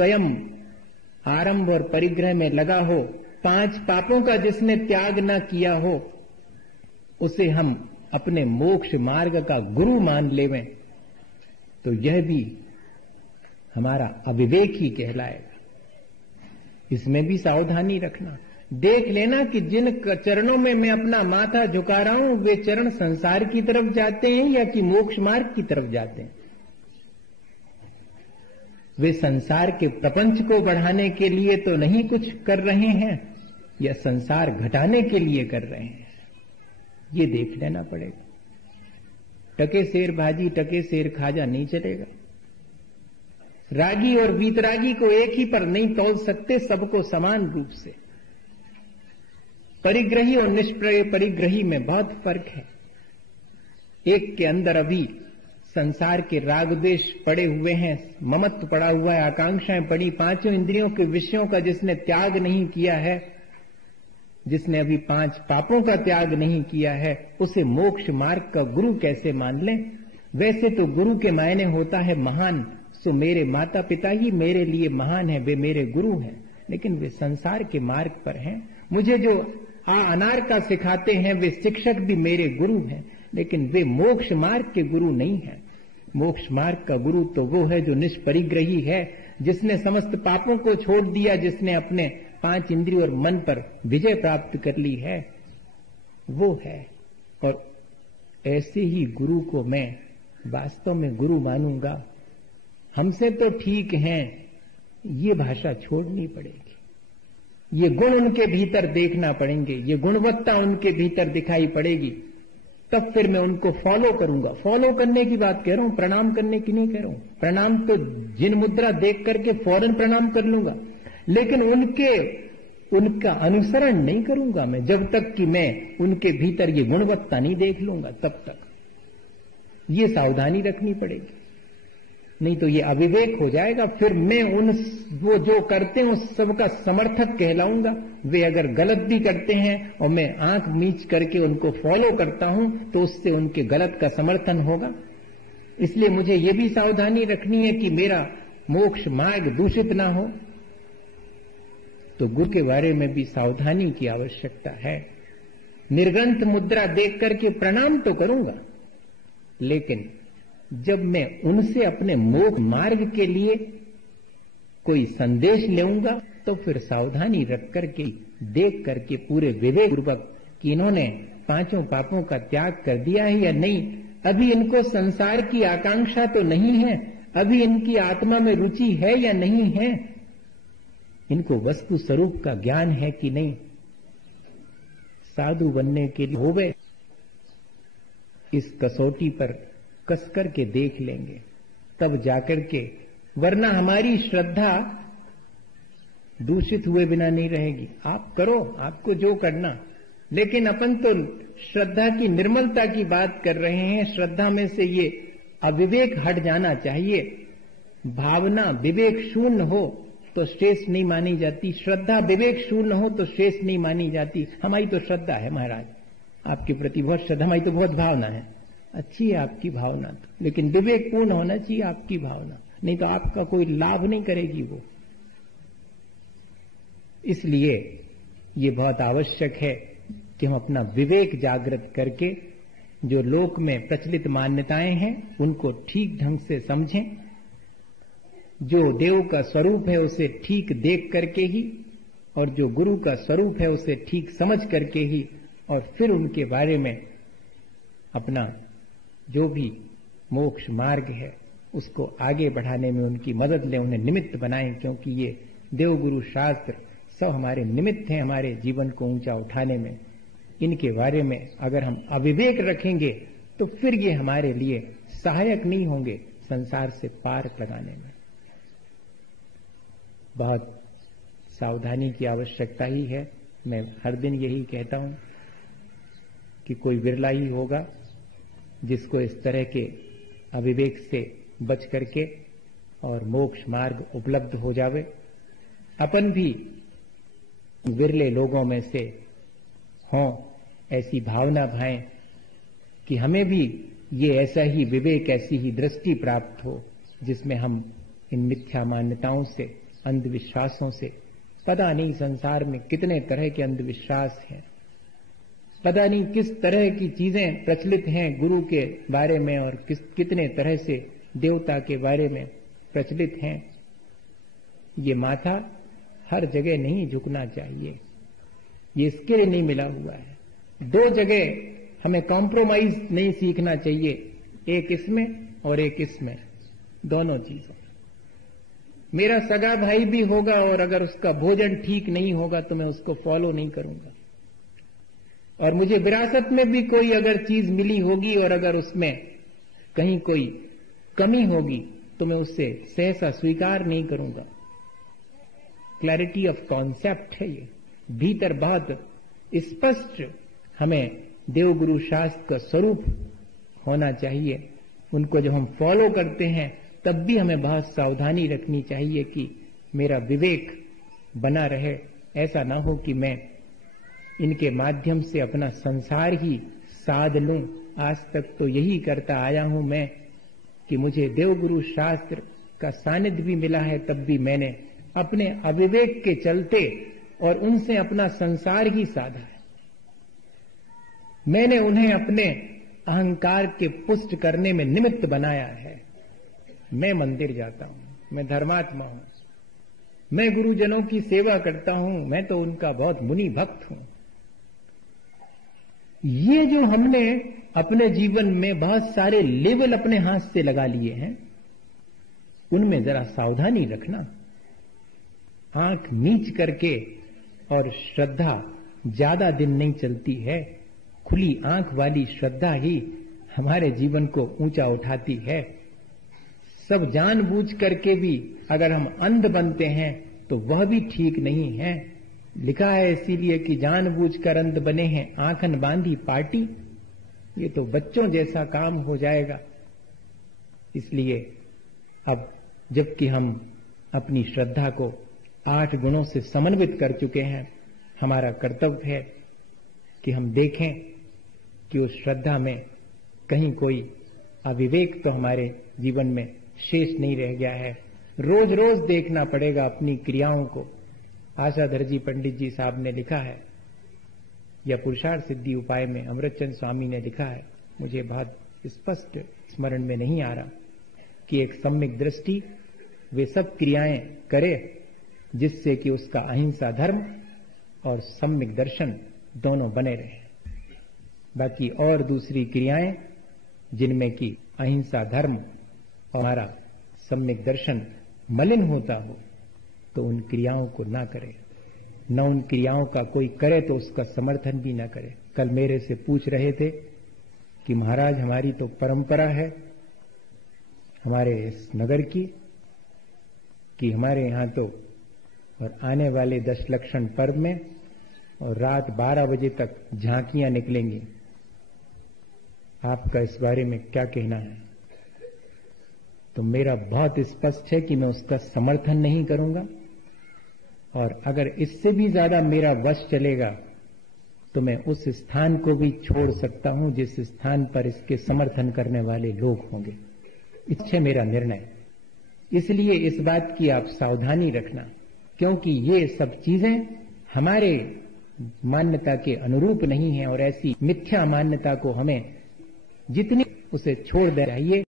स्वयं आरंभ और परिग्रह में लगा हो, 5 पापों का जिसने त्याग न किया हो, उसे हम अपने मोक्ष मार्ग का गुरु मान लेवें, तो यह भी हमारा अविवेक ही कहलाएगा। इसमें भी सावधानी रखना। देख लेना कि जिन चरणों में मैं अपना माथा झुका रहा हूं, वे चरण संसार की तरफ जाते हैं या कि मोक्ष मार्ग की तरफ जाते हैं। वे संसार के प्रपंच को बढ़ाने के लिए तो नहीं कुछ कर रहे हैं, या संसार घटाने के लिए कर रहे हैं, ये देख लेना पड़ेगा। टके शेर भाजी टके शेर खाजा नहीं चलेगा। रागी और वीतरागी को एक ही पर नहीं तौल सकते, सबको समान रूप से। परिग्रही और निष्प्रय परिग्रही में बहुत फर्क है। एक के अंदर अभी संसार के राग द्वेष पड़े हुए हैं, ममत्व पड़ा हुआ है, आकांक्षाएं पड़ी, 5 इंद्रियों के विषयों का जिसने त्याग नहीं किया है, जिसने अभी 5 पापों का त्याग नहीं किया है, उसे मोक्ष मार्ग का गुरु कैसे मान लें? वैसे तो गुरु के मायने होता है महान, सो मेरे माता पिता ही मेरे लिए महान है, वे मेरे गुरु हैं, लेकिन वे संसार के मार्ग पर हैं। मुझे जो अनार का सिखाते हैं वे शिक्षक भी मेरे गुरु हैं, लेकिन वे मोक्ष मार्ग के गुरु नहीं हैं। मोक्ष मार्ग का गुरु तो वो है जो निष्परिग्रही है, जिसने समस्त पापों को छोड़ दिया, जिसने अपने 5 इंद्रिय और मन पर विजय प्राप्त कर ली है, वो है। और ऐसे ही गुरु को मैं वास्तव में गुरु मानूंगा। हमसे तो ठीक हैं, ये भाषा छोड़नी पड़ेगी। ये गुण उनके भीतर देखना पड़ेंगे, ये गुणवत्ता उनके भीतर दिखाई पड़ेगी, तब फिर मैं उनको फॉलो करूंगा। फॉलो करने की बात कह रहा हूं, प्रणाम करने की नहीं कह रहा हूं। प्रणाम तो जिन मुद्रा देख करके फौरन प्रणाम कर लूंगा, लेकिन उनका अनुसरण नहीं करूंगा मैं, जब तक कि मैं उनके भीतर ये गुणवत्ता नहीं देख लूंगा, तब तक ये सावधानी रखनी पड़ेगी। नहीं तो ये अविवेक हो जाएगा। फिर मैं वो जो करते हैं उस सबका समर्थक कहलाऊंगा। वे अगर गलत भी करते हैं और मैं आंख मीच करके उनको फॉलो करता हूं, तो उससे उनके गलत का समर्थन होगा। इसलिए मुझे ये भी सावधानी रखनी है कि मेरा मोक्ष मार्ग दूषित ना हो। तो गुरु के बारे में भी सावधानी की आवश्यकता है। निर्ग्रंथ मुद्रा देख करके प्रणाम तो करूंगा, लेकिन जब मैं उनसे अपने मोक्ष मार्ग के लिए कोई संदेश लेऊंगा, तो फिर सावधानी रख करके देख करके पूरे विवेक पूर्वक कि इन्होंने 5 पापों का त्याग कर दिया है या नहीं, अभी इनको संसार की आकांक्षा तो नहीं है, अभी इनकी आत्मा में रुचि है या नहीं है, इनको वस्तु स्वरूप का ज्ञान है कि नहीं। साधु बनने के लिए हो गए, इस कसौटी पर कसकर के देख लेंगे, तब जाकर के, वरना हमारी श्रद्धा दूषित हुए बिना नहीं रहेगी। आप करो, आपको जो करना, लेकिन अपन तो श्रद्धा की निर्मलता की बात कर रहे हैं। श्रद्धा में से ये अविवेक हट जाना चाहिए। भावना विवेक शून्य हो तो श्रेष्ठ नहीं मानी जाती, श्रद्धा विवेक शून्य हो तो श्रेष्ठ नहीं मानी जाती। हमारी तो श्रद्धा है महाराज, आपके प्रति बहुत श्रद्धा, हमारी तो बहुत भावना है। अच्छी है आपकी भावना तो, लेकिन विवेक पूर्ण होना चाहिए आपकी भावना, नहीं तो आपका कोई लाभ नहीं करेगी वो। इसलिए ये बहुत आवश्यक है कि हम अपना विवेक जागृत करके जो लोक में प्रचलित मान्यताएं हैं उनको ठीक ढंग से समझें, जो देव का स्वरूप है उसे ठीक देख करके ही, और जो गुरु का स्वरूप है उसे ठीक समझ करके ही, और फिर उनके बारे में अपना जो भी मोक्ष मार्ग है उसको आगे बढ़ाने में उनकी मदद लें, उन्हें निमित्त बनाएं, क्योंकि ये देव गुरु शास्त्र सब हमारे निमित्त हैं हमारे जीवन को ऊंचा उठाने में। इनके बारे में अगर हम अविवेक रखेंगे तो फिर ये हमारे लिए सहायक नहीं होंगे संसार से पार लगाने में। बहुत सावधानी की आवश्यकता ही है। मैं हर दिन यही कहता हूं कि कोई विरला ही होगा जिसको इस तरह के अविवेक से बच करके और मोक्ष मार्ग उपलब्ध हो जावे। अपन भी विरले लोगों में से हों, ऐसी भावना भाएं कि हमें भी ये ऐसा ही विवेक, ऐसी ही दृष्टि प्राप्त हो जिसमें हम इन मिथ्या मान्यताओं से अंधविश्वासों से। पता नहीं संसार में कितने तरह के अंधविश्वास हैं, पता नहीं किस तरह की चीजें प्रचलित हैं गुरु के बारे में और कितने तरह से देवता के बारे में प्रचलित हैं। ये माथा हर जगह नहीं झुकना चाहिए, ये इसके लिए नहीं मिला हुआ है। दो जगह हमें कॉम्प्रोमाइज नहीं सीखना चाहिए, एक इसमें और एक इसमें, दोनों चीजों। मेरा सगा भाई भी होगा और अगर उसका भोजन ठीक नहीं होगा तो मैं उसको फॉलो नहीं करूंगा, और मुझे विरासत में भी कोई अगर चीज मिली होगी और अगर उसमें कहीं कोई कमी होगी तो मैं उससे सहसा स्वीकार नहीं करूंगा। क्लैरिटी ऑफ कॉन्सेप्ट है ये, भीतर बहुत स्पष्ट हमें देवगुरु शास्त्र का स्वरूप होना चाहिए। उनको जब हम फॉलो करते हैं तब भी हमें बहुत सावधानी रखनी चाहिए कि मेरा विवेक बना रहे, ऐसा ना हो कि मैं इनके माध्यम से अपना संसार ही साध लूं। आज तक तो यही करता आया हूं मैं कि मुझे देवगुरु शास्त्र का सानिध्य भी मिला है, तब भी मैंने अपने अविवेक के चलते और उनसे अपना संसार ही साधा है। मैंने उन्हें अपने अहंकार के पुष्ट करने में निमित्त बनाया है। मैं मंदिर जाता हूं, मैं धर्मात्मा हूं, मैं गुरुजनों की सेवा करता हूं, मैं तो उनका बहुत मुनि भक्त हूं। ये जो हमने अपने जीवन में बहुत सारे लेवल अपने हाथ से लगा लिए हैं, उनमें जरा सावधानी रखना। आंख नीच करके और श्रद्धा ज्यादा दिन नहीं चलती है। खुली आंख वाली श्रद्धा ही हमारे जीवन को ऊंचा उठाती है। सब जानबूझ करके भी अगर हम अंध बनते हैं तो वह भी ठीक नहीं है। लिखा है इसीलिए कि जानबूझकर अंध बने हैं आंखन बांधी पाटी। ये तो बच्चों जैसा काम हो जाएगा। इसलिए अब जबकि हम अपनी श्रद्धा को 8 गुणों से समन्वित कर चुके हैं, हमारा कर्तव्य है कि हम देखें कि उस श्रद्धा में कहीं कोई अविवेक तो हमारे जीवन में शेष नहीं रह गया है। रोज रोज देखना पड़ेगा अपनी क्रियाओं को। आशाधर जी पंडित जी साहब ने लिखा है, या पुरुषार्थ सिद्धि उपाय में अमृतचंद स्वामी ने लिखा है, मुझे बहुत स्पष्ट स्मरण में नहीं आ रहा, कि एक सम्यक दृष्टि वे सब क्रियाएं करे जिससे कि उसका अहिंसा धर्म और सम्यक दर्शन दोनों बने रहे। बाकी और दूसरी क्रियाएं जिनमें कि अहिंसा धर्म और हमारा सम्यक दर्शन मलिन होता हो तो उन क्रियाओं को ना करे, न उन क्रियाओं का कोई करे तो उसका समर्थन भी ना करे। कल मेरे से पूछ रहे थे कि महाराज हमारी तो परंपरा है हमारे इस नगर की कि हमारे यहाँ तो और आने वाले दशलक्षण पर्व में और रात 12 बजे तक झांकियां निकलेंगी, आपका इस बारे में क्या कहना है? तो मेरा बहुत स्पष्ट है कि मैं उसका समर्थन नहीं करूंगा, और अगर इससे भी ज्यादा मेरा वश चलेगा तो मैं उस स्थान को भी छोड़ सकता हूं जिस स्थान पर इसके समर्थन करने वाले लोग होंगे। इससे मेरा निर्णय। इसलिए इस बात की आप सावधानी रखना, क्योंकि ये सब चीजें हमारे मान्यता के अनुरूप नहीं है, और ऐसी मिथ्या मान्यता को हमें जितनी उसे छोड़ देना चाहिए।